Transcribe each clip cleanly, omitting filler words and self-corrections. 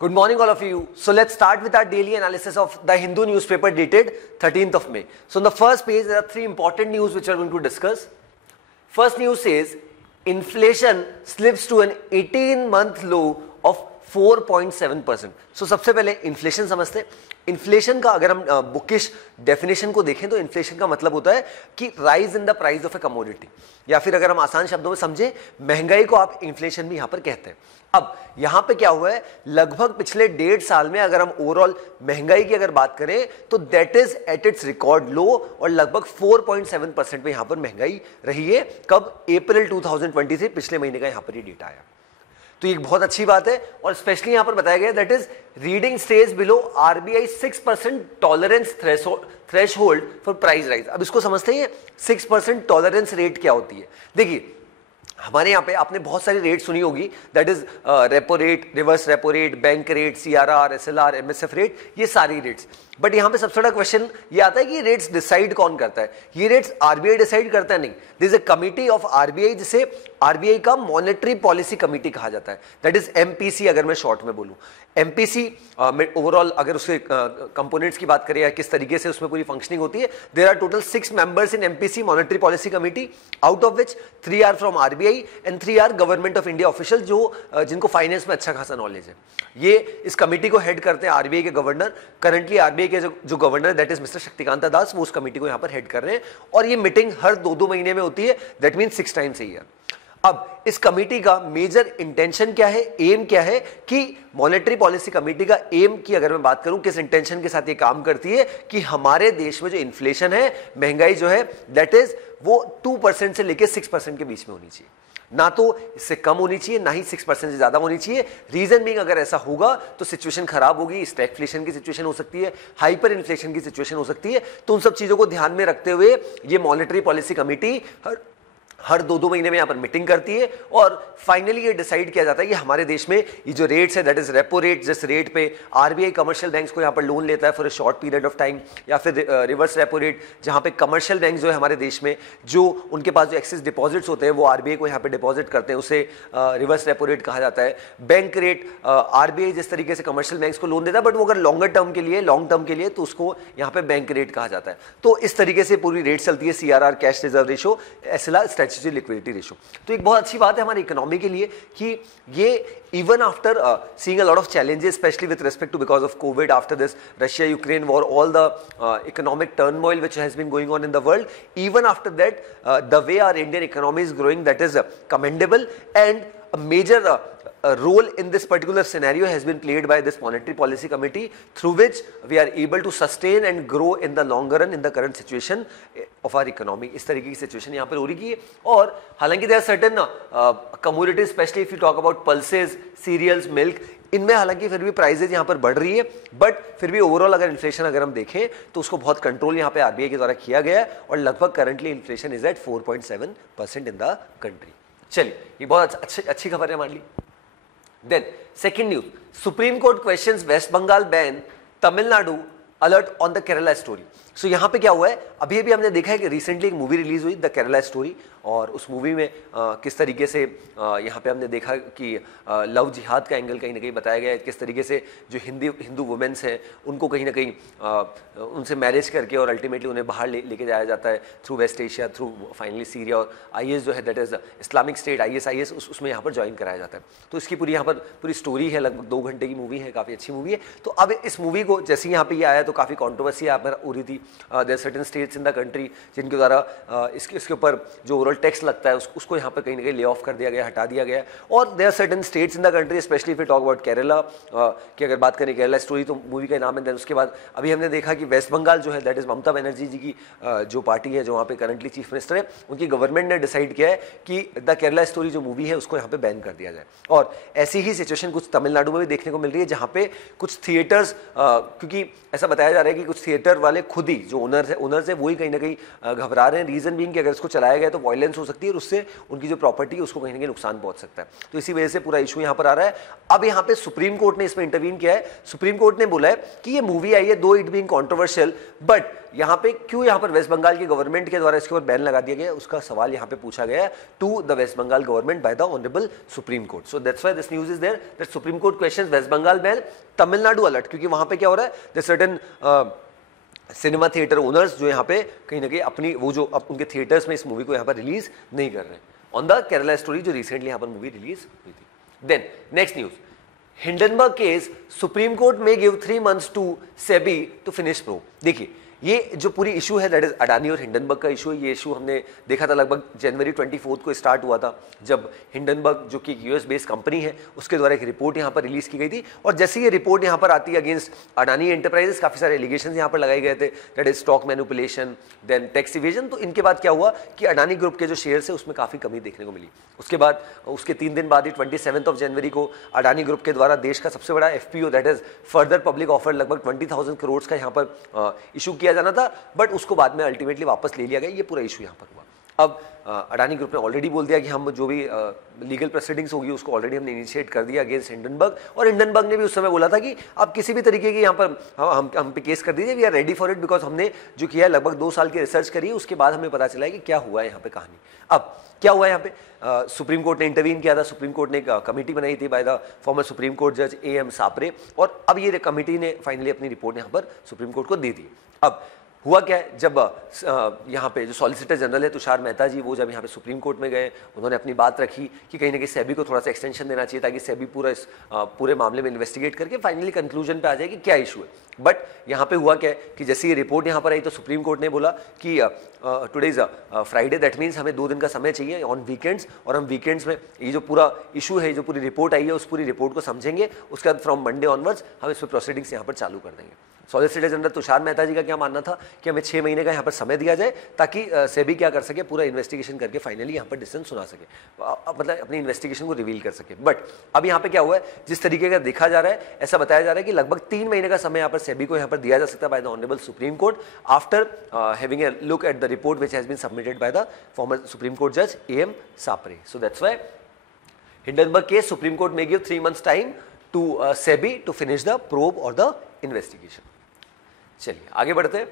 Good morning, all of you. So let's start with our daily analysis of the Hindu newspaper dated 13th of May. So on the first page, there are three important news which we are going to discuss. First news says, inflation slips to an 18-month low of 4.7%. So सबसे पहले inflation समझते हैं. Inflation का अगर हम bookish definition को देखें तो इन्फ्लेशन का मतलब होता है कि rise in the price of A commodity, या फिर अगर हम आसान शब्दों में समझें, महंगाई को आप इन्फ्लेशन भी यहां पर कहते हैं. अब यहां पे क्या हुआ है, लगभग पिछले 1.5 साल में अगर हम ओवरऑल महंगाई की अगर बात करें तो that is at its record लो, और लगभग 4.7% पे यहां पर महंगाई रही है. कब? अप्रैल 2020 से, पिछले महीने का यहां पर ये डेटा आया. तो ये बहुत अच्छी बात है, और स्पेशली यहां पर बताया गया that is reading stage below RBI 6% tolerance threshold for price rise. अब इसको समझते हैं 6% टॉलरेंस रेट क्या होती है. देखिए हमारे यहाँ पे आपने बहुत सारी रेट सुनी होगी, that is repo rate, reverse repo rate, bank rate, CRR, SLR, MSF rate, ये सारी रेट्स. बट यहाँ पे सबसे बड़ा क्वेश्चन ये आता है कि रेट्स डिसाइड कौन करता है. ये रेट्स आरबीआई डिसाइड करता है, नहीं. This is a committee of RBI, जिसे आरबीआई का मॉनेटरी पॉलिसी कमिटी कहा जाता है, दैट इज एमपीसी अगर मैं शॉर्ट में बोलूं. एमपीसी ओवरऑल अगर उसके कंपोनेंट्स की बात करें या किस तरीके से उसमें पूरी फंक्शनिंग होती है, there are total 6 members in MPC monetary policy committee, out of which 3 are from RBI and 3 are government of India official, जो जिनको फाइनेंस में अच्छा खासा नॉलेज है. ये इस कमिटी को हेड करते हैं आरबीआई के गवर्नर. करंटली आरबीआई के जो governor that is mister Shaktikanta Das, वो उस कमिटी को यहां पर हेड कर रहे हैं, और ये मीटिंग हर 2-2 महीने में होती है, that mean 6 times a year. अब इस कमिटी का मेजर इंटेंशन क्या है, एम क्या है, कि मॉनेटरी पॉलिसी कमिटी का एम की अगर मैं बात करूं किस इंटेंशन के साथ ये काम करती है, कि हमारे देश में जो इन्फ्लेशन है, महंगाई जो है, दैट इज वो 2% से लेकर 6% के बीच में होनी चाहिए. ना तो इससे कम होनी चाहिए, ना ही 6% से ज्यादा होनी चाहिए. रीजन बीइंग अगर ऐसा होगा तो सिचुएशन खराब होगी, स्टैगफ्लेशन की सिचुएशन हो सकती है, हाइपर इन्फ्लेशन की सिचुएशन हो सकती है. तो उन सब चीजों को ध्यान में रखते हुए ये मॉनेटरी पॉलिसी कमिटी हर 2-2 महीने में यहां पर मीटिंग करती है, और फाइनली ये डिसाइड किया जाता है कि हमारे देश में ये जो रेट्स है, दैट इज रेपो रेट, जिस रेट पे आरबीआई कमर्शियल बैंक्स को यहां पर लोन लेता है for a short period of time, या फिर रिवर्स रेपो रेट, जहां पे कमर्शियल बैंक जो है हमारे देश में, जो उनके पास जो एक्सेस डिपॉजिट्स होते हैं वो आरबीआई को यहां पर डिपॉजिट करते हैं, उसे रिवर्स रेपो रेट कहा जाता है. बैंक रेट, आरबीआई जिस तरीके से कमर्शियल बैंक्स को लोन देता है, बट वो अगर लॉन्गर टर्म के लिए, लॉन्ग टर्म के लिए, तो उसको यहाँ पे बैंक रेट कहा जाता है. तो इस तरीके से पूरी रेट चलती है. CRR, cash reserve ratio, SLR, statutory liquidity ratio. तो एक बहुत अच्छी बात है हमारी इकोनॉमी के लिए कि ये even after seeing a lot of challenges, especially with respect to because of COVID, after this Russia-Ukraine war, all the economic turmoil which has been going on in the world, even after that, the way our Indian economy is growing, that is commendable, and a major role in this particular scenario has been played by this monetary policy committee, through which we are able to sustain and grow in the longer run in the current situation of our economy. इस तरीके की situation यहाँ पर हो रही है. और हालांकि there are certain commodities, especially if you talk about pulses, cereals, milk, इनमें हालांकि फिर भी प्राइजेज यहाँ पर बढ़ रही है, बट फिर भी ओवरऑल अगर इन्फ्लेशन अगर हम देखें तो उसको बहुत कंट्रोल यहाँ पे आरबीआई के द्वारा किया गया है, और लगभग currently inflation is at 4.7% in the country. चलिए, ये बहुत अच्छी खबर है हमारे लिए. Then, second news, Supreme Court questions West Bengal ban, Tamil Nadu alert on the Kerala story. So यहाँ पे क्या हुआ है, अभी अभी हमने देखा है कि रिसेंटली एक मूवी रिलीज हुई, द केरला स्टोरी, और उस मूवी में किस तरीके से यहाँ पे हमने देखा कि लव जिहाद का एंगल कहीं ना कहीं बताया गया है, किस तरीके से जो हिंदू वुमेन्स हैं उनको कहीं ना कहीं उनसे मैरिज करके और अल्टीमेटली उन्हें बाहर लेके जाया जाता है through West Asia, through finally Syria, और आईएस जो है that is Islamic State, IS उसमें यहाँ पर ज्वाइन कराया जाता है. तो इसकी पूरी यहाँ पर पूरी स्टोरी है, लगभग 2 घंटे की मूवी है, काफ़ी अच्छी मूवी है. तो अब इस मूवी को जैसे यहाँ पे ये आया तो काफ़ी कॉन्ट्रोवर्सी यहाँ पर हो रही थी. There certain states in the country जिनके द्वारा इसके ऊपर जो ओवरऑल टैक्स लगता है उसको यहाँ पर कहीं ना कहीं ले ऑफ कर दिया गया, हटा दिया गया. और there certain states in the country, specially if you talk about Kerala की अगर बात करें, केरला स्टोरी तो मूवी का नाम है. देन उसके बाद अभी हमने देखा कि वेस्ट बंगाल जो है दैट इज ममता बनर्जी जी की जो पार्टी है, जो वहाँ पे करंटली चीफ मिनिस्टर है, उनकी गवर्नमेंट ने डिसाइड किया है कि द केरला स्टोरी जो मूवी है उसको यहाँ पे बैन कर दिया जाए. और ऐसी ही सिचुएशन कुछ तमिलनाडु में भी देखने को मिल रही है, जहाँ पे कुछ थिएटर्स, क्योंकि ऐसा बताया जा रहा है कि कुछ थिएटर वाले खुद ही जो ओनर्स है वही कहीं ना कहीं घबरा रहे हैं. रीजन बीइंग कि अगर इसको चलाया गया तो वायलेंस हो सकती है और उससे उनकी जो प्रॉपर्टी है उसको कहीं ना कहीं नुकसान पहुंच सकता है। तो इसी वजह से पूरा इशू यहाँ पर आ रहा है। अब यहाँ पे सुप्रीम कोर्ट ने इसमें इंटरवीन किया है। सुप्रीम कोर्ट ने बोला है कि ये मूवी आई है दो इट बीइंग कंट्रोवर्शियल, बट यहाँ पे क्यों यहाँ पर वेस्ट बंगाल की गवर्नमेंट के द्वारा इसके ऊपर बैन लगा दिया गया, उसका सवाल यहाँ पे पूछा गया है to the West Bengal government by the honourable supreme Court. So that's why this news is there that Supreme Court questions West Bengal ban, Tamil Nadu alert, क्योंकि वहां पे क्या हो रहा है, the certain cinema theatre owners जो यहाँ पे कहीं ना कहीं अपनी वो जो उनके थिएटर्स में इस मूवी को यहाँ पर रिलीज नहीं कर रहे हैं ऑन द केरला स्टोरी जो रिसेंटली यहाँ पर मूवी रिलीज हुई थी। Then next news, Hindenburg case supreme Court में give 3 months to SEBI to finish probe. देखिए ये जो पूरी इशू है दैट इज अडानी और हिंडनबर्ग का इशू है। ये इशू हमने देखा था लगभग जनवरी 24 को स्टार्ट हुआ था, जब हिंडनबर्ग जो कि यूएस बेस्ड कंपनी है उसके द्वारा एक रिपोर्ट यहाँ पर रिलीज की गई थी। और जैसे ये रिपोर्ट यहाँ पर आती है अगेंस्ट अडानी एंटरप्राइजेस, काफी सारे एलिगेशन यहाँ पर लगाए गए थे that is stock manipulation, then tax evasion. तो इनके बाद क्या हुआ कि अडानी ग्रुप के जो शेयर है उसमें काफी कमी देखने को मिली। उसके बाद उसके 3 दिन बाद ही 27 जनवरी को अडानी ग्रुप के द्वारा देश का सबसे बड़ा FPO that is further public offer लगभग 20,000 करोड़ का यहाँ पर इशू किया जाना था, बट उसको बाद में अल्टीमेटली वापस ले लिया गया। ये पूरा इशू यहाँ पर हुआ। अब अडानी ग्रुप ने ऑलरेडी बोल दिया कि हम जो भी लीगल प्रोसीडिंग्स होगी उसको ऑलरेडी हमने इनिशिएट कर दिया अगेंस्ट हिंडनबर्ग, और हिंडनबर्ग ने भी उस समय बोला था कि आप किसी भी तरीके की यहाँ पर हम पे केस कर दीजिए, we are ready for it, because हमने जो किया है लगभग 2 साल की रिसर्च करी, उसके बाद हमें पता चला है कि क्या हुआ है यहाँ पे कहानी। अब क्या हुआ यहाँ पे, सुप्रीम कोर्ट ने इंटरवीन किया था। सुप्रीम कोर्ट ने एक कमेटी बनाई थी bye the former supreme court जज AM सापरे, और अब ये कमेटी ने फाइनली अपनी रिपोर्ट यहाँ पर सुप्रीम कोर्ट को दे दी। अब हुआ क्या है, जब यहाँ पे जो सॉलिसिटर जनरल है तुषार मेहता जी, वो जब यहाँ पे सुप्रीम कोर्ट में गए, उन्होंने अपनी बात रखी कि कहीं ना कहीं सेबी को थोड़ा सा एक्सटेंशन देना चाहिए ताकि सेबी पूरा इस पूरे मामले में इन्वेस्टिगेट करके फाइनली कंक्लूजन पे आ जाए कि क्या इशू है। बट यहाँ पे हुआ क्या है कि जैसे ये रिपोर्ट यहाँ पर आई तो सुप्रीम कोर्ट ने बोला कि today is Friday, that means हमें 2 दिन का समय चाहिए ऑन वीकेंड्स, और हम वीकेंड्स में ये जो पूरा इशू है, जो पूरी रिपोर्ट आई है उस पूरी रिपोर्ट को समझेंगे, उसके बाद फ्रॉम मंडे ऑनवर्ड्स हम इस पर प्रोसीडिंग्स यहाँ पर चालू कर देंगे। सॉलिसिटर जनरल तुषार मेहता जी का क्या मानना था कि हमें 6 महीने का यहाँ पर समय दिया जाए ताकि सेबी क्या कर सके, पूरा इन्वेस्टिगेशन करके फाइनली यहाँ पर डिसीजन सुना सके, मतलब अपनी इन्वेस्टिगेशन को रिवील कर सके। बट अब यहाँ पे क्या हुआ है, जिस तरीके का देखा जा रहा है, ऐसा बताया जा रहा है कि लगभग 3 महीने का समय यहाँ पर सेबी को यहाँ पर दिया जा सकता है by the honourable supreme court after having a look at the report which has been submitted by the former supreme court जज AM Sapre. So that's why Hindenburg case supreme court may give 3 months time to SEBI to finish the probe और the investigation. चलिए आगे बढ़ते हैं।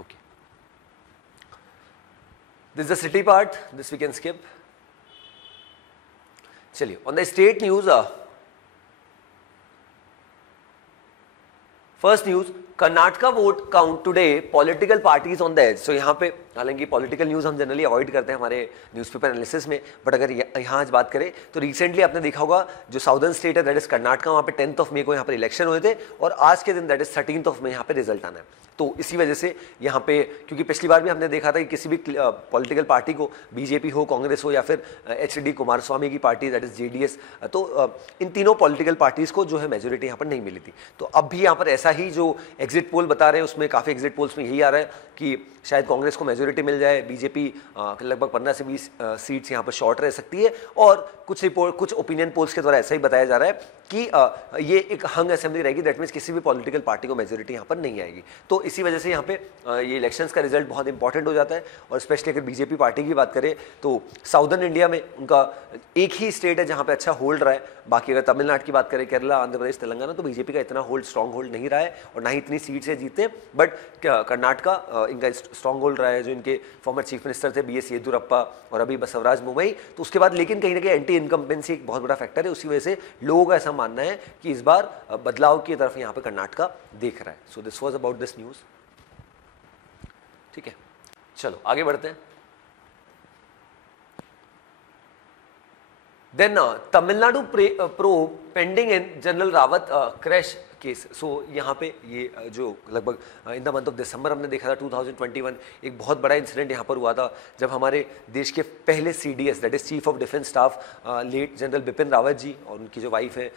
Okay, this is the city part, this we can skip. चलिए on the state news, first news, Karnataka vote count today, political parties on the edge. So यहाँ पे हालांकि political news हम जनरली अवॉइड करते हैं हमारे न्यूज़पेपर एनालिसिस में, but अगर यहाँ आज बात करें तो रिसेंटली आपने देखा होगा जो साउदर्न स्टेट है दैट इज कर्नाटका, वहाँ पे 10 मई को यहाँ पर इलेक्शन हुए थे, और आज के दिन दैट इज 13 मई यहाँ पे रिजल्ट आना है। तो इसी वजह से यहाँ पे, क्योंकि पिछली बार भी हमने देखा था कि किसी भी पॉलिटिकल पार्टी को, बीजेपी हो, कांग्रेस हो या फिर HD कुमारस्वामी की पार्टी दैट इज JDS, तो इन तीनों पॉलिटिकल पार्टीज को जो है मेजोरिटी यहाँ पर नहीं मिली थी। तो अब भी यहाँ पर ऐसा ही जो एग्जिट पोल बता रहे हैं उसमें काफ़ी एग्जिट पोल्स में यही आ रहा है कि शायद कांग्रेस को मेजोरिटी मिल जाए, बीजेपी लगभग 15 से 20 सीट्स यहाँ पर शॉर्ट रह सकती है, और कुछ ओपिनियन पोल्स के द्वारा ऐसा ही बताया जा रहा है कि ये एक हंग असेंबली रहेगी, दैट मीन्स किसी भी पॉलिटिकल पार्टी को मेजोरिटी यहाँ पर नहीं आएगी। तो इसी वजह से यहाँ पे ये इलेक्शंस का रिजल्ट बहुत इंपॉर्टेंट हो जाता है, और स्पेशली अगर बीजेपी पार्टी की बात करें तो साउदर्न इंडिया में उनका एक ही स्टेट है जहाँ पे अच्छा होल्ड रहा है। बाकी अगर तमिलनाडु की बात करें, केरला, आंध्र प्रदेश, तेलंगाना, तो बीजेपी का इतना स्ट्रॉन्ग होल्ड नहीं रहा है और ना ही इतनी सीट से जीते। बट कर्नाटका इनका स्ट्रॉन्ग होल्ड रहा है, जो इनके फॉर्मर चीफ मिनिस्टर थे BS येदियुरप्पा और अभी बसवराज बोम्मई। तो उसके बाद लेकिन कहीं ना कहीं एंटी इनकम्बेंसी एक बहुत बड़ा फैक्टर है, उसी वजह से लोगों का ऐसा मानना है कि इस बार बदलाव की तरफ यहाँ पे कर्नाटका देख रहा है। So this was about this news. ठीक है, चलो आगे बढ़ते हैं। Then Tamil Nadu probe pending in general Rawat crash case. So यहाँ पे ये जो लगभग in the month of December हमने देखा था 2021, एक बहुत बड़ा इंसिडेंट यहाँ पर हुआ था जब हमारे देश के पहले CDS that is chief of defence staff late general Bipin Rawat ji और उनकी जो वाइफ है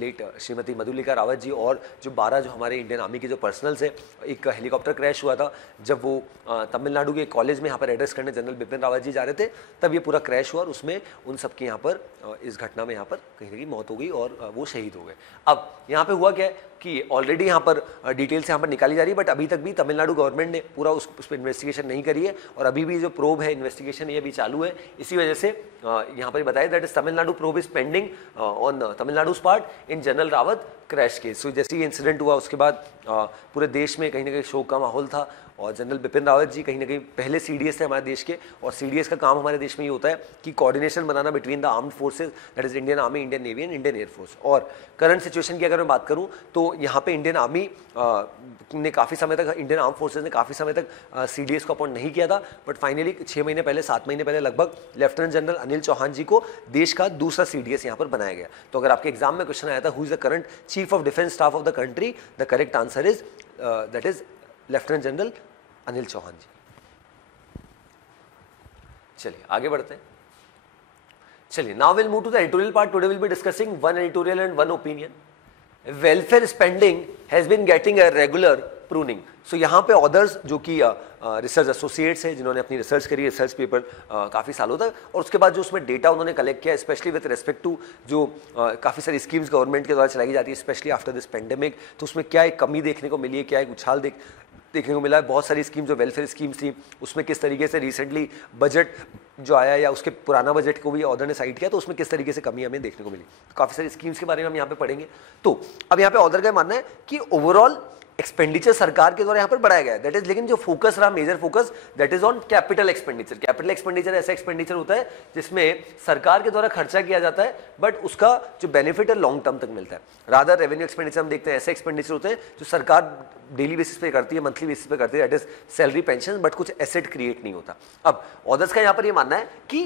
लेट श्रीमती मधुलिका रावत जी, और जो 12 जो हमारे इंडियन आर्मी के जो पर्सनल्स है, एक हेलीकॉप्टर क्रैश हुआ था जब वो तमिलनाडु के कॉलेज में यहाँ पर एड्रेस करने जनरल बिपिन रावत जी जा रहे थे, तब ये पूरा क्रैश हुआ और उसमें उन सबकी यहाँ पर इस घटना में यहाँ पर कहीं ना कहीं मौत हो गई और वो शहीद हो गए। अब यहाँ पे हुआ क्या है कि ऑलरेडी यहाँ पर डिटेल्स यहाँ पर निकाली जा रही है, बट अभी तक भी तमिलनाडु गवर्नमेंट ने पूरा उस पर इन्वेस्टिगेशन नहीं करी है और अभी भी जो प्रोब है, इन्वेस्टिगेशन ये अभी चालू है। इसी वजह से यहाँ पर बताया that is Tamil Nadu probe is pending on Tamil Nadu part in general Rawat crash case. So जैसे ही इंसिडेंट हुआ उसके बाद पूरे देश में कहीं ना कहीं शोक का माहौल था और जनरल बिपिन रावत जी कहीं ना कहीं पहले सीडीएस थे हमारे देश के, और सीडीएस का काम हमारे देश में ये होता है कि coordination banana between the armed forces, that is Indian army, Indian navy and Indian air force. और करंट सिचुएशन की अगर मैं बात करूं तो यहाँ पे इंडियन आर्मी ने काफ़ी समय तक, इंडियन आर्म फोर्सेज ने काफ़ी समय तक सीडीएस को अपॉइंट नहीं किया था, बट फाइनली 6 महीने पहले, 7 महीने पहले लगभग लेफ्टिनेंट जनरल अनिल चौहान जी को देश का दूसरा सीडीएस यहाँ पर बनाया गया। तो अगर आपके एग्जाम में क्वेश्चन आया था who is the current chief of defence staff of the country, the correct answer is that is lieutenant general Anil Chauhan ji. चलिए आगे बढ़ते हैं। चलिए now will move to the editorial part. Today will be discussing one editorial and one opinion. Welfare spending has been getting a regular pruning. So यहाँ पे others जो कि research associates हैं जिन्होंने अपनी रिसर्च करी, रिसर्च पेपर काफ़ी सालों तक, और उसके बाद जो उसमें डेटा उन्होंने कलेक्ट किया, स्पेशली विद रिस्पेक्ट टू जो काफ़ी सारी स्कीम्स गवर्नमेंट के द्वारा चलाई जाती है, स्पेशली आफ्टर दिस पेंडेमिक, तो उसमें क्या एक कमी देखने को मिली है, क्या एक उछाल देखने को मिला है। बहुत सारी स्कीम जो वेलफेयर स्कीम्स थी उसमें किस तरीके से रिसेंटली बजट जो आया या उसके पुराना बजट को भी ऑर्डर ने साइड किया तो उसमें किस तरीके से कमी हमें देखने को मिली। तो काफ़ी सारी स्कीम्स के बारे में हम यहाँ पे पढ़ेंगे। तो अब यहाँ पे ऑर्डर का मानना है कि ओवरऑल एक्सपेंडिचर सरकार के द्वारा यहाँ पर बढ़ाया गया है, दैट इज, लेकिन जो फोकस रहा, major focus, that is on capital expenditure. Capital expenditure ऐसा एक्सपेंडिचर होता है जिसमें सरकार के द्वारा खर्चा किया जाता है बट उसका जो बेनिफिट है लॉन्ग टर्म तक मिलता है। रादर रेवेन्यू एक्सपेंडिचर हम देखते हैं ऐसे एक्सपेंडिचर होते हैं जो सरकार डेली बेसिस पे करती है, मंथली बेसिस पे करती है, that is salary, pension, but कुछ एसेट क्रिएट नहीं होता। अब ऑदर्स का यहाँ पर ये मानना है कि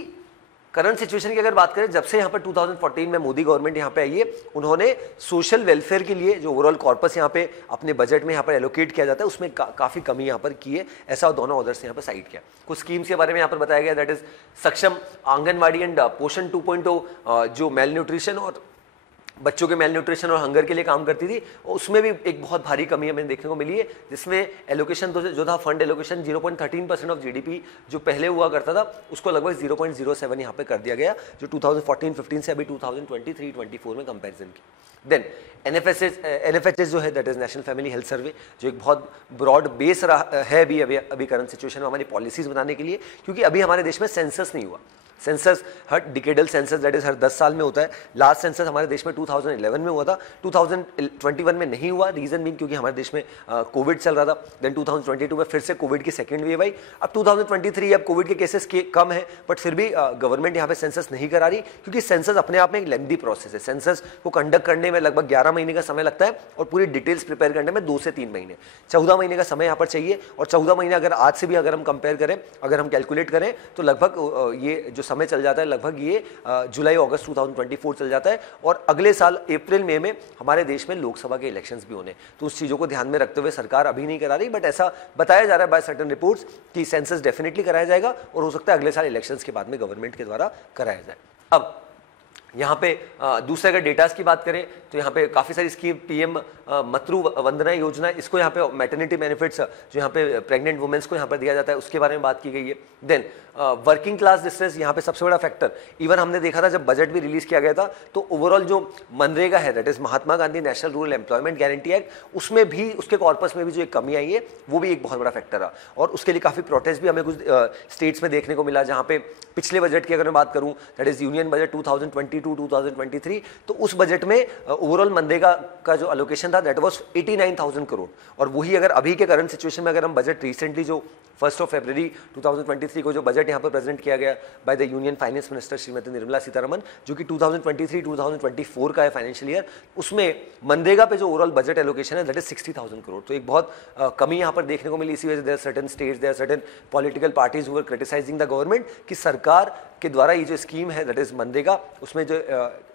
करंट सिचुएशन की अगर बात करें, जब से यहाँ पर 2014 में मोदी गवर्नमेंट यहाँ पे आई है, उन्होंने सोशल वेलफेयर के लिए जो ओवरऑल कॉर्पस यहाँ पे अपने बजट में यहाँ पर एलोकेट किया जाता है उसमें काफी कमी यहाँ पर की है, ऐसा दोनों ऑर्डर्स यहाँ पर साइड किया। कुछ स्कीम्स के बारे में यहाँ पर बताया गया, दैट इज सक्षम आंगनवाड़ी एंड पोषण 2.0, जो मेल न्यूट्रिशन और बच्चों के मेल न्यूट्रिशन और हंगर के लिए काम करती थी, उसमें भी एक बहुत भारी कमी हमें देखने को मिली है, जिसमें एलोकेशन जो था, फंड एलोकेशन 0.13% ऑफ जीडीपी जो पहले हुआ करता था उसको लगभग 0.07 यहाँ पे कर दिया गया, जो 2014-15 से अभी 2023-24 में कंपैरिजन की। देन एनएफएचएस जो है, that is national family health survey, जो एक बहुत ब्रॉड बेस है अभी करंट सिचुएशन में हमारी पॉलिसीज बनाने के लिए, क्योंकि अभी हमारे देश में सेंसस नहीं हुआ। सेंसस हर डिकेडल सेंसस, दैट इज हर 10 साल में होता है। लास्ट सेंसस हमारे देश में 2011 में हुआ था, 2021 में नहीं हुआ, रीजन बीइंग क्योंकि हमारे देश में कोविड चल रहा था। देन 2022 में फिर से कोविड की सेकेंड वेव आई। अब 2023 अब कोविड के केसेस कम है, बट फिर भी गवर्नमेंट यहाँ पे सेंसस नहीं करा रही, क्योंकि सेंसस अपने आप में एक लेंथी प्रोसेस है। सेंसस को कंडक्ट करने में लगभग 11 महीने का समय लगता है और पूरी डिटेल्स प्रिपेयर करने में 2 से 3 महीने, 14 महीने का समय यहाँ पर चाहिए। और 14 महीने अगर आज से भी अगर हम कंपेयर करें, अगर हम कैलकुलेट करें तो लगभग ये जो समय चल जाता है, लगभग ये जुलाई अगस्त 2024 चल जाता है, और अगले साल अप्रैल मई में हमारे देश में लोकसभा के इलेक्शंस भी होने। तो उस चीज़ों को ध्यान में रखते हुए सरकार अभी नहीं करा रही, बट ऐसा बताया जा रहा है बाय सर्टेन रिपोर्ट्स कि सेंसस डेफिनेटली कराया जाएगा और हो सकता है अगले साल इलेक्शंस के बाद में गवर्नमेंट के द्वारा कराया जाए। अब यहाँ पे दूसरे अगर डेटास की बात करें तो यहाँ पे काफ़ी सारी स्कीम, पीएम मातृ वंदना योजना, इसको यहाँ पे मैटरनिटी बेनिफिट्स जो यहाँ पे प्रेग्नेंट वुमेन्स को यहाँ पर दिया जाता है, उसके बारे में बात की गई है। देन वर्किंग क्लास डिस्ट्रेस, यहाँ पे सबसे बड़ा फैक्टर, इवन हमने देखा था जब बजट भी रिलीज किया गया था तो ओवरऑल जो मनरेगा है, that is Mahatma Gandhi national rural employment guarantee act, उसमें भी, उसके कॉर्पस में भी जो एक कमी आई है वो भी एक बहुत बड़ा फैक्टर रहा, और उसके लिए काफ़ी प्रोटेस्ट भी हमें कुछ स्टेट्स में देखने को मिला। जहाँ पे पिछले बजट की अगर मैं बात करूँ, दैट इज यूनियन बजट 2022-2023, तो उस बजट में ओवरऑल मनरेगा का जो अलोकेशन था दैट वाज 89,000 करोड़, और वही अगर अभी के करंट सिचुएशन में अगर हम बजट रिसेंटली जो 1 फरवरी 2023 को जो बजट यहाँ पर प्रेजेंट किया गया by the union finance minister Shrimati Nirmala Sitharaman, जो कि 2023-2024 का है फाइनेंशियल ईयर, उसमें मनरेगा पे जो ओवरऑल बजट एलोकेशन है दैट इज 60,000 करोड़। तो एक बहुत कमी यहाँ पर देखने को मिली। इसी वजह से there certain states, there certain political parties who are criticising the government कि सरकार के द्वारा ये जो स्कीम है दैट इज मनरेगा, उसमें जो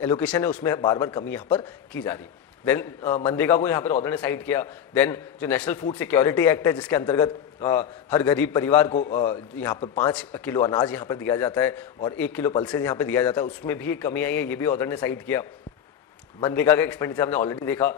एलोकेशन है उसमें बार बार कमी यहाँ पर की जा रही है। देन मनरेगा को यहाँ पर ऑर्डर ने साइड किया। देन जो नेशनल फूड सिक्योरिटी एक्ट है, जिसके अंतर्गत हर गरीब परिवार को यहाँ पर 5 किलो अनाज यहाँ पर दिया जाता है और 1 किलो पल्सेज यहाँ पर दिया जाता है, उसमें भी एक कमी आई है, ये भी ऑर्डर ने साइड किया। मनरेगा का एक्सपेंडिचर हमने ऑलरेडी देखा।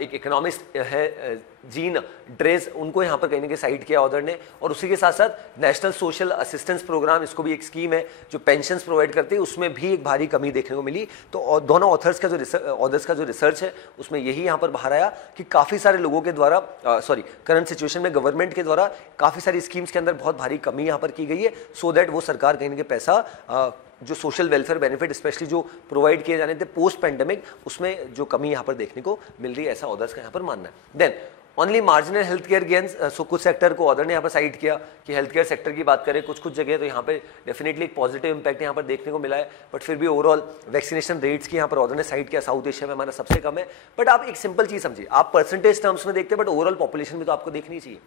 एक इकोनॉमिस्ट है जीन ड्रेस, उनको यहाँ पर कहीं ना कहीं साइड किया ऑथर ने। और उसी के साथ साथ नेशनल सोशल असिस्टेंस प्रोग्राम, इसको भी एक स्कीम है जो पेंशन्स प्रोवाइड करती है, उसमें भी एक भारी कमी देखने को मिली। तो दोनों ऑथर्स का जो रिसर्च है उसमें यही यहाँ पर बाहर आया कि काफ़ी सारे लोगों के द्वारा करंट सिचुएशन में गवर्नमेंट के द्वारा काफ़ी सारी स्कीम्स के अंदर बहुत भारी कमी यहाँ पर की गई है, सो दैट वो सरकार कहीं ना कहीं पैसा जो सोशल वेलफेयर बेनिफिट स्पेशली जो प्रोवाइड किए जाने थे पोस्ट पैंडेमिक, उसमें जो कमी यहाँ पर देखने को मिल रही है, ऐसा ऑथर्स का यहाँ पर मानना है। Then only marginal health care gains, so कुछ सेक्टर को ऑथर ने यहाँ पर साइड किया कि हेल्थ केयर सेक्टर की बात करें कुछ जगह तो यहाँ पे डेफिनेटली एक पॉजिटिव इंपैक्ट यहाँ पर देखने को मिला है, बट फिर भी ओवरऑल वैक्सीनेशन रेट्स की यहाँ पर ऑथर ने साइड किया, साउथ एशिया में हमारा सबसे कम है। बट आप एक सिंपल चीज़ समझिए, आप परसेंटेज टर्म्स में देखते हैं बट ओवरऑल पॉपुलेशन में तो आपको देखनी चाहिए।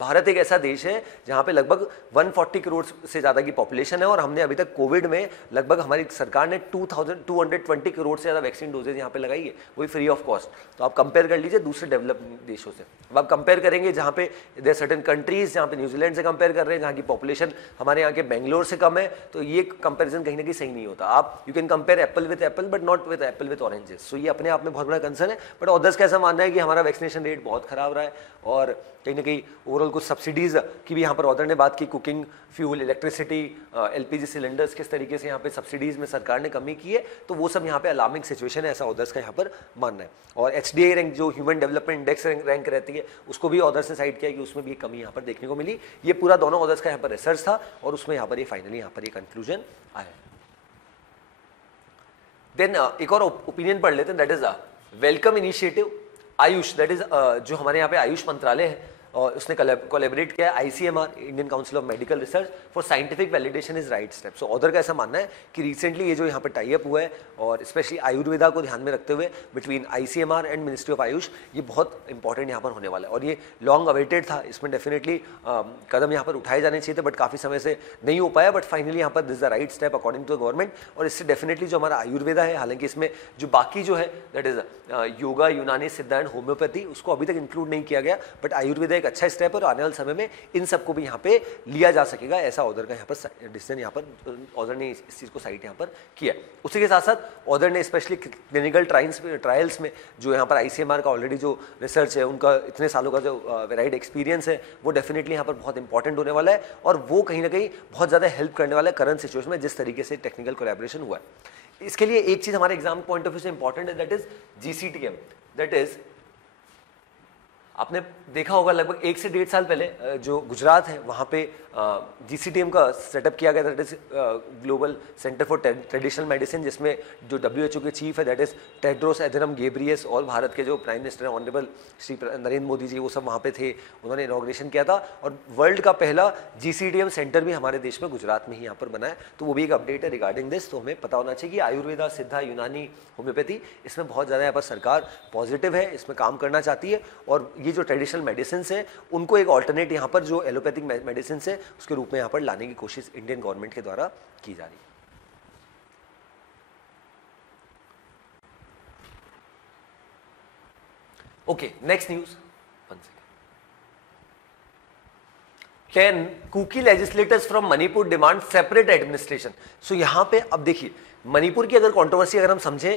भारत एक ऐसा देश है जहाँ पे लगभग 140 करोड़ से ज़्यादा की पॉपुलेशन है और हमने अभी तक कोविड में लगभग हमारी सरकार ने 2220 करोड़ से ज़्यादा वैक्सीन डोजेज यहाँ पे लगाई है, वो भी फ्री ऑफ कॉस्ट। तो आप कंपेयर कर लीजिए दूसरे डेवलप देशों से। अब आप कंपेयर करेंगे जहाँ पे देयर सर्टेन कंट्रीज, जहाँ पे न्यूजीलैंड से कंपेयर कर रहे हैं जहाँ की पॉपुलेशन हमारे यहाँ के बेंगलोर से कम है, तो ये कंपेरिजन कहीं ना कहीं सही नहीं होता। आप you can compare apple with apple but not with apple with oranges. So ये अपने आप में बहुत बड़ा कंसर्न है। बट ऑथर्स का ऐसा मानना है कि हमारा वैक्सीनेशन रेट बहुत खराब रहा है और कहीं ना कहीं ओवरऑल कुछ सब्सिडीज़ की भी यहाँ पर ऑथर ने बात की, cooking fuel, electricity, LPG cylinders, किस तरीके से यहाँ पे सब्सिडीज़ में सरकार ने कमी की है, तो वो सब यहाँ पे अलार्मिंग सिचुएशन है, ऐसा ऑथर्स का यहाँ पर मानना है। और HDI रैंक जो ह्यूमन डेवलपमेंट इंडेक्स रैंक रहती है, उसको भी ऑथर्स ने साइड किया कि उसमें भी कमी यहाँ पर देखने को मिली। ये पूरा दोनों ऑथर्स का यहाँ पर रिसर्च था और उसमें यहाँ पर ये फाइनली यहाँ पर ये कंक्लूजन आया। देन एक और ओपिनियन पढ़ लेते हैं, that is welcome initiative Ayush, that is जो हमारे यहाँ पे आयुष मंत्रालय है और उसने कोलैबोरेट किया ICMR, Indian council of medical research for scientific validation is right step. So author का ऐसा मानना है कि रिसेंटली ये जो यहाँ पर टाई अप हुआ है और स्पेशली आयुर्वेदा को ध्यान में रखते हुए between ICMR and ministry of Ayush, ये बहुत इंपॉर्टेंट यहाँ पर होने वाला है और ये लॉन्ग अवेटेड था। इसमें डेफिनेटली कदम यहाँ पर उठाए जाने चाहिए थे बट काफ़ी समय से नहीं हो पाया, बट फाइनली यहाँ पर this the right step according to the government. और इससे डेफिनेटली जो हमारा आयुर्वेदा है, हालांकि इसमें जो बाकी जो है दैट इज योगा, यूनानी, सिद्धा एंड होम्योपैथी, उसको अभी तक इंक्लूड नहीं किया गया, बट आयुर्वेदा एक अच्छा स्टेप है और आने वाले समय में इन सबको भी यहाँ पे लिया जा सकेगा, ऐसा ऑथर का यहाँ पर डिसीजन यहाँ पर ऑथर ने इस चीज़ को साइड यहाँ पर किया। उसी के साथ साथ ऑथर ने स्पेशली क्लिनिकल ट्रायल्स में जो यहाँ पर ICMR का ऑलरेडी जो रिसर्च है, उनका इतने सालों का जो वेराइड एक्सपीरियंस है, वो डेफिनेटली यहाँ पर बहुत इंपॉर्टेंट होने वाला है और वो कहीं ना कहीं बहुत ज़्यादा हेल्प करने वाला है करंट सिचुएशन में जिस तरीके से टेक्निकल कोलैबोरेशन हुआ है। इसके लिए एक चीज़ हमारे एग्जाम पॉइंट ऑफ व्यू से इंपॉर्टेंट है, that is GCTM, that is आपने देखा होगा लगभग 1 से 1.5 साल पहले जो गुजरात है वहाँ पे GCTM का सेटअप किया गया, that is global centre for traditional medicine, जिसमें जो WHO के चीफ है दैट इज टेड्रोस एधनम गेब्रियस और भारत के जो प्राइम मिनिस्टर हैं ऑनरेबल श्री नरेंद्र मोदी जी, वो सब वहाँ पे थे, उन्होंने इनॉग्रेशन किया था और वर्ल्ड का पहला GCTM सेंटर भी हमारे देश में गुजरात में ही यहाँ पर बना है। तो वो भी एक अपडेट है रिगार्डिंग दिस। तो हमें पता होना चाहिए कि आयुर्वेदा, सिद्धा, यूनानी, होम्योपैथी, इसमें बहुत ज़्यादा यहाँ पर सरकार पॉजिटिव है, इसमें काम करना चाहती है और ये जो ट्रेडिशनल मेडिसिन है उनको एक ऑल्टरनेट यहाँ पर जो एलोपैथिक मेडिसिन है उसके रूप में यहाँ पर लाने की कोशिश इंडियन गवर्नमेंट के द्वारा की जा रही है। Okay, next news. Can Kuki legislators from Manipur demand separate administration. So यहां पे अब देखिए मणिपुर की अगर कंट्रोवर्सी अगर हम समझें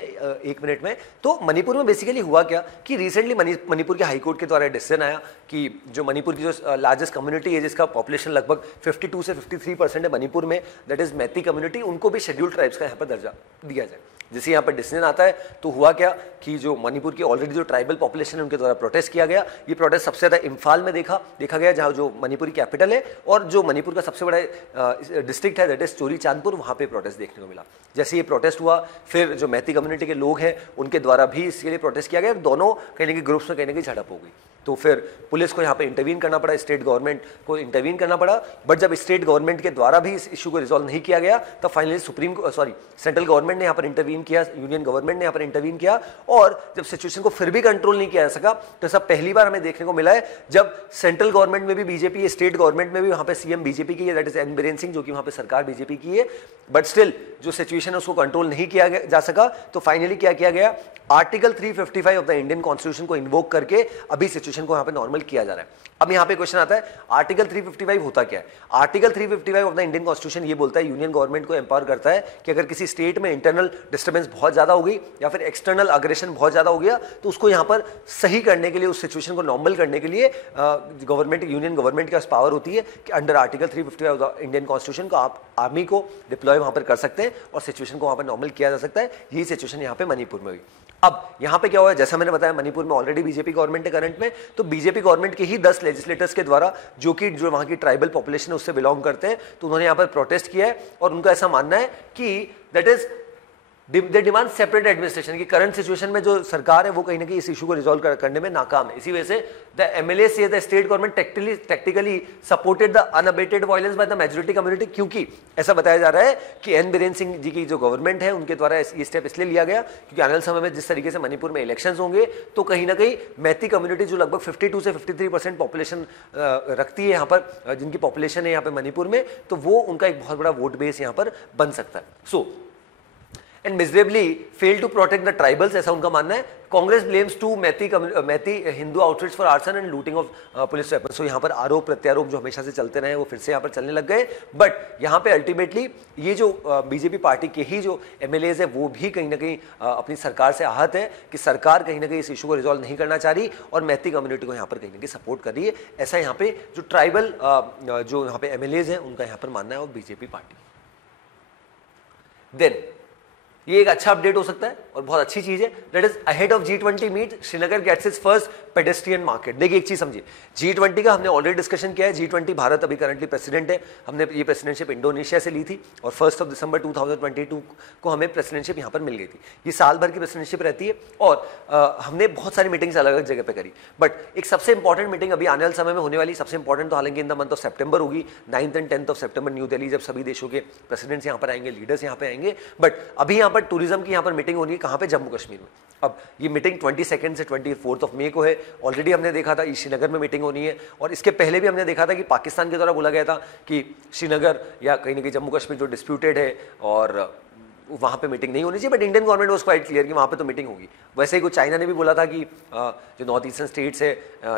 1 मिनट में, तो मणिपुर में बेसिकली हुआ क्या कि रिसेंटली मणिपुर के हाईकोर्ट के द्वारा डिसीजन आया कि जो मणिपुर की जो लार्जेस्ट कम्युनिटी है जिसका पॉपुलेशन लगभग 52 से 53% है मणिपुर में, दैट इज मैती कम्युनिटी, उनको भी शेड्यूल्ड ट्राइब्स का यहाँ पर दर्जा दिया जाए। जैसे यहाँ पर डिसीजन आता है तो हुआ क्या कि जो मणिपुर की ऑलरेडी जो ट्राइबल पॉपुलेशन है उनके द्वारा प्रोटेस्ट किया गया। ये प्रोटेस्ट सबसे ज़्यादा इम्फाल में देखा गया, जहाँ जो मणिपुर की कैपिटल है और जो मणिपुर का सबसे बड़ा डिस्ट्रिक्ट है दैट इज चोरी चांदपुर, वहाँ पे प्रोटेस्ट देखने को मिला। जैसे ये प्रोटेस्ट हुआ फिर जो मैती कम्युनिटी के लोग हैं उनके द्वारा भी इसके लिए प्रोटेस्ट किया गया, दोनों कहीं ना कहीं ग्रुप्स में कहीं ना कहीं झड़प हो गई। तो फिर पुलिस को यहाँ पे इंटरवीन करना पड़ा, स्टेट गवर्नमेंट को इंटरवीन करना पड़ा, बट जब स्टेट गवर्नमेंट के द्वारा भी इस इशू को रिजॉल्व नहीं किया गया तब फाइनली सेंट्रल गवर्नमेंट ने यहाँ पर इंटरवीन किया, यूनियन गवर्नमेंट ने यहाँ पर इंटरवीन किया और जब सिचुएशन को फिर भी कंट्रोल नहीं किया जा सका तो ऐसा पहली बार हमें देखने को मिला है जब सेंट्रल गवर्नमेंट में भी बीजेपी है, स्टेट गवर्नमेंट में भी वहाँ पे CM बीजेपी की है, that is an Biren Singh, जो कि वहाँ पे सरकार बीजेपी की है, बट स्टिल जो सिचुएशन है उसको कंट्रोल नहीं किया जा सका। तो फाइनली क्या किया गया, article 355 of the Indian constitution को इन्वोक करके अभी सिचुएशन को यहाँ पे नॉर्मल किया जा रहा है। अब यहाँ पे क्वेश्चन आता है आर्टिकल 355 होता क्या है। Article 355 of the Indian constitution ये बोलता है यूनियन गवर्नमेंट को एम्पावर करता है कि अगर किसी स्टेट में इंटरनल डिस्टर्बेंस बहुत ज़्यादा हो गई या फिर एक्सटर्नल अग्रेशन बहुत ज़्यादा हो गया, तो उसको यहाँ पर सही करने के लिए, उस सिचुएशन को नॉर्मल करने के लिए गवर्नमेंट, यूनियन गवर्नमेंट के पास पावर होती है कि under article 355 of the Indian constitution को आप आर्मी को डिप्लॉय वहाँ पर कर सकते हैं और सिचुएशन को वहाँ पर नॉर्मल किया जा सकता है। यही सिचुएशन यहाँ पे मणिपुर में हुई। अब यहाँ पे क्या हुआ है, जैसा मैंने बताया मणिपुर में ऑलरेडी बीजेपी गवर्नमेंट है करंट में, तो बीजेपी गवर्नमेंट के ही 10 लेजिस्लेटर्स के द्वारा जो वहाँ की ट्राइबल पॉपुलेशन है उससे बिलोंग करते हैं, तो उन्होंने यहाँ पर प्रोटेस्ट किया है और उनका ऐसा मानना है कि that is they demand separate administration की। करंट सिचुएशन में जो सरकार है वो कहीं ना कहीं इस इशू को रिजॉल्व करने में नाकाम है। इसी वजह से द एमएलए से the state government tactically supported the unabated violence by the majority community, क्योंकि ऐसा बताया जा रहा है कि एन बीरेन सिंह जी की जो गवर्नमेंट है उनके द्वारा ये स्टेप इसलिए लिया गया क्योंकि आने वाले समय में जिस तरीके से मणिपुर में इलेक्शंस होंगे तो कहीं ना कहीं मैती कम्युनिटी जो लगभग 52 से 53% पॉपुलेशन रखती है यहाँ पर, जिनकी पॉपुलेशन है यहाँ पे मणिपुर में, तो वो उनका एक बहुत बड़ा वोट बेस यहाँ पर बन सकता है। So and miserably fail to protect the tribals, ऐसा उनका मानना है। Congress blames to Meitei Hindu outfits for arson and looting of police weapons. So यहाँ पर आरोप प्रत्यारोप जो हमेशा से चलते रहे वो फिर से यहाँ पर चलने लग गए। बट यहाँ पे अल्टीमेटली ये जो बीजेपी पार्टी के ही जो एमएलएज है वो भी कहीं ना कहीं अपनी सरकार से आहत है कि सरकार कहीं ना कहीं इस इशू को रिजॉल्व नहीं करना चाह रही और मैती कम्युनिटी को यहाँ पर कहीं ना कहीं सपोर्ट कर रही है। ऐसा यहाँ पे जो ट्राइबल जो यहाँ पे एमएलएज है उनका यहाँ पर मानना है और बीजेपी पार्टी। देन ये एक अच्छा अपडेट हो सकता है और बहुत अच्छी चीज है। That is ahead of G20 meet Srinagar gets its first pedestrian market. देखिए एक चीज समझिए, G20 का हमने ऑलरेडी डिस्कशन किया है। G20 भारत अभी करंटली प्रेसिडेंट है, हमने ये प्रेसिडेंटशिप इंडोनेशिया से ली थी और 1 दिसंबर 2022 को हमें प्रेसिडेंटशिप यहाँ पर मिल गई थी। ये साल भर की प्रेसिडेंटशिप रहती है और हमने बहुत सारी मीटिंग्स अलग अलग जगह पे करी। बट एक सबसे इंपॉर्टेंट मीटिंग अभी आने वाले समय में होने वाली, सबसे इंपॉर्टेंट तो हालांकि इन द मंथ ऑफ सितंबर होगी, 9th and 10th of September new Delhi, जब सभी देशों के प्रेसिडेंट्स यहाँ पर आएंगे, लीडर्स यहाँ पे आएंगे। बट अभी यहाँ पर टूरिज्म की यहाँ पर मीटिंग होनी है, कहाँ पे, जम्मू कश्मीर में। अब ये मीटिंग 22 से 24 ऑफ मई को है। ऑलरेडी हमने देखा था श्रीनगर में मीटिंग होनी है और इसके पहले भी हमने देखा था कि पाकिस्तान के द्वारा बोला गया था कि श्रीनगर या कहीं ना कहीं जम्मू कश्मीर जो डिस्प्यूटेड है और वहाँ पे मीटिंग नहीं होनी चाहिए, but Indian government was quite clear कि वहाँ पे तो मीटिंग होगी। वैसे ही कुछ चाइना ने भी बोला था कि जो नॉर्थ ईस्टर्न स्टेट्स है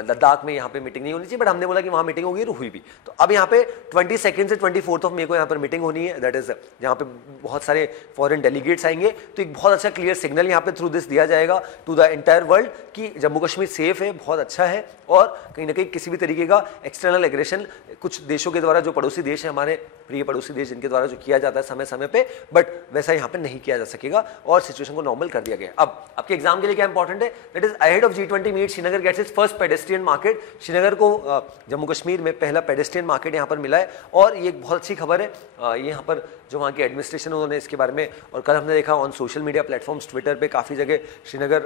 लद्दाख में यहाँ पे मीटिंग नहीं होनी चाहिए, बट हमने बोला कि वहाँ मीटिंग होगी और हुई भी। तो अब यहाँ पे 22 से 24 ऑफ मई को यहाँ पर मीटिंग होनी है। दैट इज जहाँ पे बहुत सारे फॉरेन डेलीगेट्स आएंगे, तो एक बहुत अच्छा क्लियर सिग्नल यहाँ पे थ्रू दिस दिया जाएगा टू द एंटायर वर्ल्ड कि जम्मू कश्मीर सेफ है, बहुत अच्छा है और कहीं ना कहीं किसी भी तरीके का एक्सटर्नल एग्रेशन कुछ देशों के द्वारा, जो पड़ोसी देश है हमारे प्रिय पड़ोसी देश, जिनके द्वारा जो किया जाता है समय समय पे, बट वैसा यहाँ पे नहीं किया जा सकेगा और सिचुएशन को नॉर्मल कर दिया गया। अब आपके एग्जाम के लिए क्या इंपॉर्टेंट है, that is ahead of G20 meet Srinagar gets its first pedestrian market. Srinagar को जम्मू कश्मीर में पहला पेडेस्ट्रियन मार्केट यहाँ पर मिला है और ये एक बहुत अच्छी खबर है। ये यहाँ पर जो वहाँ की एडमिनिस्ट्रेशन उन्होंने इसके बारे में, और कल हमने देखा on social media platforms Twitter पे काफ़ी जगह श्रीनगर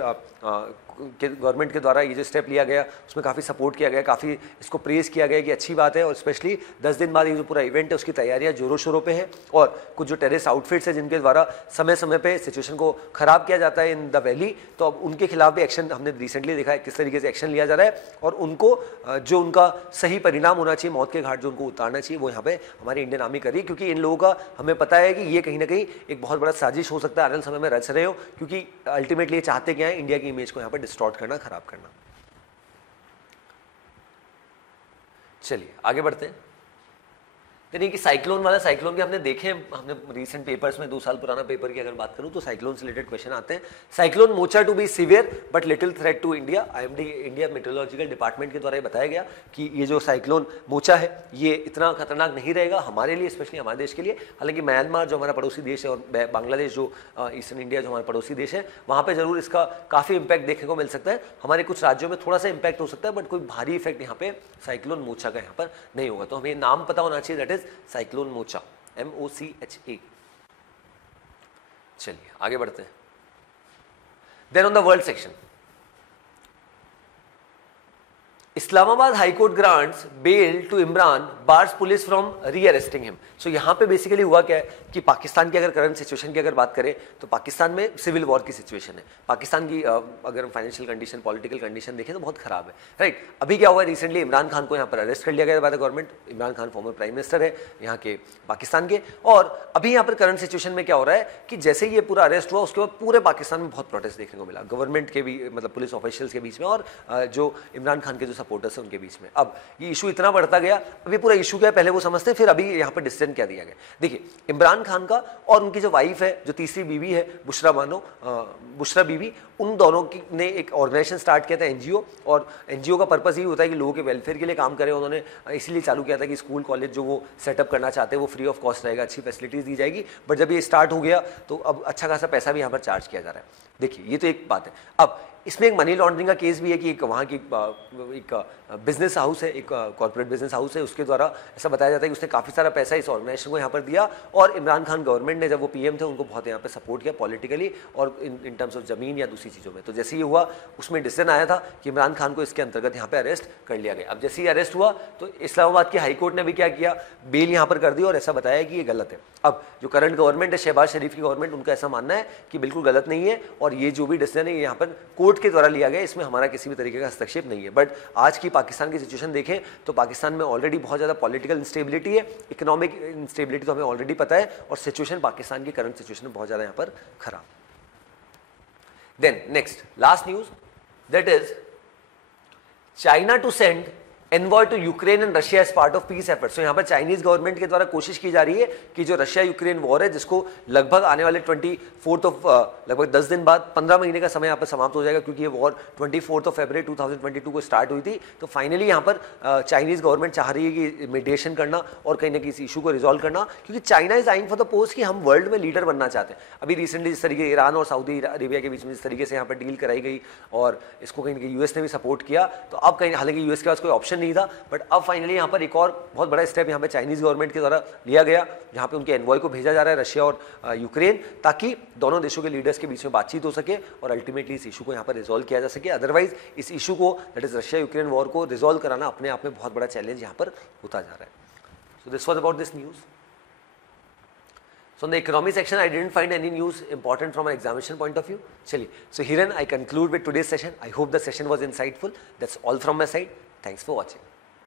के गवर्नमेंट के द्वारा ये जो स्टेप लिया गया उसमें काफ़ी सपोर्ट किया गया, काफ़ी इसको प्रेज़ किया गया कि अच्छी बात है। और स्पेशली 10 दिन बाद ये जो पूरा इवेंट है उसकी तैयारियां जोरों शोरों पे है और कुछ जो टेररिस्ट आउटफिट्स है जिनके द्वारा समय समय पे सिचुएशन को खराब किया जाता है इन द वैली, तो अब उनके खिलाफ भी एक्शन हमने रिसेंटली देखा है किस तरीके से एक्शन लिया जा रहा है और उनको जो उनका सही परिणाम होना चाहिए, मौत के घाट जो उनको उतारना चाहिए, वो यहाँ पे हमारी इंडियन आर्मी कर रही है। क्योंकि इन लोगों का हमें पता है कि ये कहीं ना कहीं एक बहुत बड़ा साजिश हो सकता है, आने वाले समय में रच रहे हो, क्योंकि अल्टीमेटली ये चाहते क्या है, इंडिया की इमेज को यहाँ पर डिस्टॉर्ट करना, खराब करना। चलिए आगे बढ़ते हैं। यानी कि साइक्लोन वाला, साइक्लोन के हमने देखे, हमने रीसेंट पेपर्स में 2 साल पुराना पेपर की अगर बात करूं तो साइक्लोन से रिलेटेड क्वेश्चन आते हैं। Cyclone Mocha to be severe but little threat to India. IMD India meteorological department के द्वारा ये बताया गया कि ये जो साइक्लोन मोचा है ये इतना खतरनाक नहीं रहेगा हमारे लिए, स्पेशली हमारे देश के लिए। हालांकि म्यांमार जो हमारा पड़ोसी देश है और बांग्लादेश जो ईस्टर्न इंडिया जो हमारा पड़ोसी देश है, वहाँ पर जरूर इसका काफ़ी इंपैक्ट देखने को मिल सकता है। हमारे कुछ राज्यों में थोड़ा सा इंपैक्ट हो सकता है, बट कोई भारी इफेक्ट यहाँ पे साइक्लोन मोचा का यहाँ पर नहीं होगा। तो हमें नाम पता होना चाहिए, that is cyclone Mocha, MOCHA। चलिए आगे बढ़ते हैं। Then on the world section, Islamabad high court grants bail to Imran, bars police from rearresting him. So यहाँ पे बेसिकली हुआ क्या है कि पाकिस्तान की अगर करंट सिचुएशन की अगर बात करें तो पाकिस्तान में सिविल वॉर की सिचुएशन है। पाकिस्तान की अगर फाइनेंशियल कंडीशन, पॉलिटिकल कंडीशन देखें तो बहुत खराब है, राइट। अभी क्या हुआ, रिसेंटली इमरान खान को यहाँ पर अरेस्ट कर लिया गया by the government. Imran Khan former prime minister है यहाँ के पाकिस्तान के। और अभी यहाँ पर करंट सिचुएशन में क्या हो रहा है कि जैसे ये पूरा अरेस्ट हुआ उसके बाद पूरे पाकिस्तान में बहुत प्रोटेस्ट देखने को मिला, गवर्नमेंट के भी, मतलब पुलिस ऑफिशियल्स के बीच में और जो इमरान खान के जो सपोर्टर्स हैं उनके बीच में। अब ये इशू इतना बढ़ता गया, अभी पूरा इशू क्या है पहले वो समझते हैं, फिर अभी यहाँ पर डिसीजन क्या दिया गया। देखिए इमरान खान का और उनकी जो वाइफ है, जो तीसरी बीवी है बुशरा बीवी, उन दोनों की ने एक ऑर्गेनाइजेशन स्टार्ट किया था एनजीओ, और एनजीओ का पर्पस ये होता है कि लोगों के वेलफेयर के लिए काम करें। उन्होंने इसलिए चालू किया था कि स्कूल कॉलेज जो वो सेटअप करना चाहते हैं वो फ्री ऑफ कॉस्ट रहेगा, अच्छी फैसिलिटीज़ दी जाएगी। बट जब ये स्टार्ट हो गया तो अब अच्छा खासा पैसा भी यहाँ पर चार्ज किया जा रहा है। देखिए ये तो एक बात है। अब इसमें एक मनी लॉन्ड्रिंग का केस भी है कि एक वहाँ की एक बिजनेस हाउस है, एक कॉर्पोरेट बिजनेस हाउस है, उसके द्वारा ऐसा बताया जाता है कि उसने काफ़ी सारा पैसा इस ऑर्गेनाइजेशन को यहाँ पर दिया, और इमरान खान गवर्नमेंट ने जब वो पीएम थे उनको बहुत यहाँ पे सपोर्ट किया पॉलिटिकली और इन टर्म्स ऑफ ज़मीन या दूसरी चीज़ों में। तो जैसे ये हुआ उसमें डिसीजन आया था कि इमरान खान को इसके अंतर्गत यहाँ पे अरेस्ट कर लिया गया। अब जैसे ही अरेस्ट हुआ तो इस्लामाबाद की हाईकोर्ट ने भी क्या किया, बेल यहाँ पर कर दी और ऐसा बताया कि ये गलत है। अब जो करंट गवर्नमेंट है, शहबाज शरीफ की गवर्नमेंट, उनका ऐसा मानना है कि बिल्कुल गलत नहीं है और ये जो भी डिसीजन है ये यहाँ पर कोर्ट के द्वारा लिया गया, इसमें हमारा किसी भी तरीके का हस्तक्षेप नहीं है। बट आज की पाकिस्तान की सिचुएशन देखें तो पाकिस्तान में ऑलरेडी बहुत ज़्यादा पॉलिटिकल इंस्टेबिलिटी है, इकोनॉमिक इंस्टेबिलिटी तो हमें ऑलरेडी पता है, और सिचुएशन पाकिस्तान की करंट सिचुएशन बहुत ज़्यादा यहाँ पर खराब। Then next last news, that is China to send envoy to Ukraine and Russia as part of peace efforts. तो यहाँ पर चाइनीज गवर्नमेंट के द्वारा कोशिश की जा रही है कि जो रशिया यूक्रेन वॉर है, जिसको लगभग आने वाले 24 ऑफ लगभग 10 दिन बाद 15 महीने का समय यहाँ पर समाप्त हो जाएगा, क्योंकि ये वॉर 24 फरवरी 2022 को स्टार्ट हुई थी। तो फाइनली यहाँ पर चाइनीज गवर्नमेंट चाह रही है कि मीडिएशन करना और कहीं ना कहीं इस इशू को रिजॉल्व करना, क्योंकि China is eyeing for the post कि हम वर्ल्ड में लीडर बनना चाहते हैं। अभी रिसेंटली जिस तरीके ईरान और सऊदी अरेबिया के बीच में जिस तरीके से यहाँ पर डील कराई गई और इसको कहीं ना कहीं यूएस ने भी सपोर्ट किया, तो अब कहीं हालांकि यूएस के पास कोई ऑप्शन नहीं था, बट अब फाइनली यहाँ पर एक और बहुत बड़ा स्टेप यहाँ पे चाइनीज गवर्नमेंट के द्वारा लिया गया, जहाँ पे उनके एनवॉय को भेजा जा रहा है रशिया और यूक्रेन, ताकि दोनों देशों के लीडर्स के बीच में बातचीत हो सके और अल्टीमेटली इस इशू को यहाँ पर रिजॉल्व किया जा सके। अदरवाइज इस इशू को, that is Russia Ukraine war को रिजॉल्व कराना अपने आप में बहुत बड़ा चैलेंज यहाँ पर होता जा रहा है। So this was about this news. So in the economy section, I didn't find any news important from an examination point of view. Chaliye. So herein I conclude with today's session. I hope the session was insightful. That's all from my side. Thanks for watching.